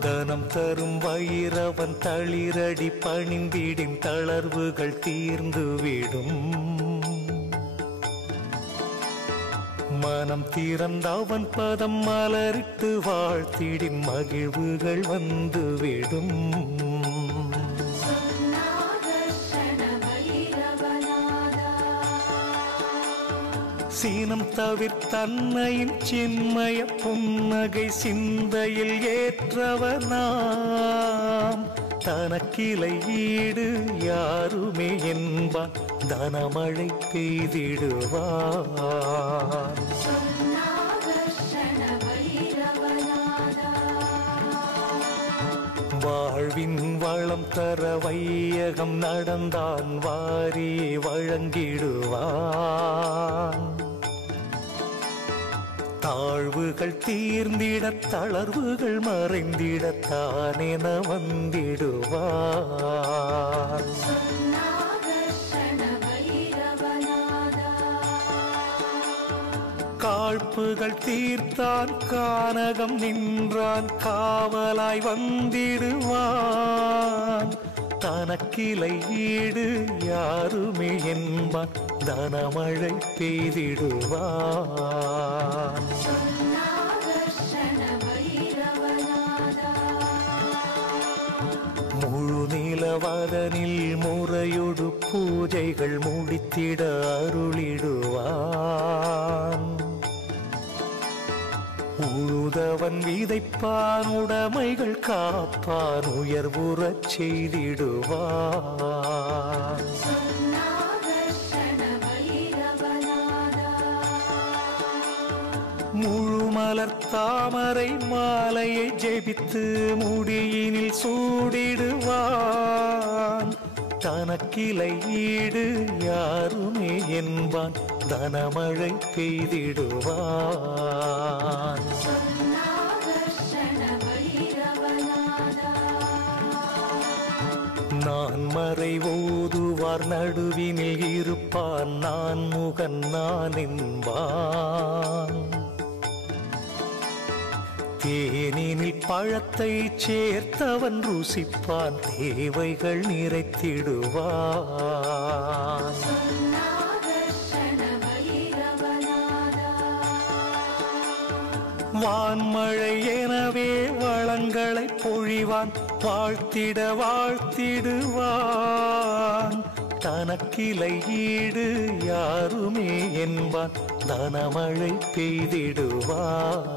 தனம் தரும் வைரவன் தளிரடி பணிந்திடின் தளர்வுகள் தீர்ந்துவிடும். மனம் திறந்தவன் பதம் மலரிட்டு வாழ்த்திடின் மகிழ்வுகள் வந்துவிடும். சீனம் தவிர்த்தன்னையின் சின்மய புன்னகை சிந்தையில் ஏற்றவனாம். தனக்கிளை ஈடு யாருமே என்பான் தனமழை பெய்திடுவான். வாழ்வின் வளம் தர வையகம் நடந்தான் வாரியை வழங்கிடுவான். தாழ்வுகள் தீர்ந்திட தளர்வுகள் மறைந்திட தானென வந்திடுவான். காழ்ப்புகள் தீர்த்தான் கானகம் நின்றான் காவலாய் வந்திடுவான். தனக்கிளை ஈடு யாருமே என்பான் தனமழை பெய்திடுவான். முழு நிலவதனில் முறையொடு பூஜைகள் முடித்திட அருளிடுவான். உழுதவன் விதைப்பான் உடைமைகள் காப்பான் உயர்வுறச் செய்திடுவான். முழுமலர் தாமரை மாலையை ஜெபித்து முடியினில் சூடிடுவான். தனக்கிளை ஈடு யாருமே என்பான் தனமழை பெய்திடுவான். நான் மறை ஓதுவார் நடுவினில் இருப்பான் நான் முகன் நான் என்பான். தேனினில் பழத்தை சேர்த்தவன் ருசிப்பான் தேவைகள் நிறைத்திடுவான். வான்மழை எனவே வளங்களை பொழிவான் வாழ்த்திட வாழ்த்திடுவான். தனக்கிளை ஈடு யாருமே என்பான் தனமழை பெய்திடுவான்.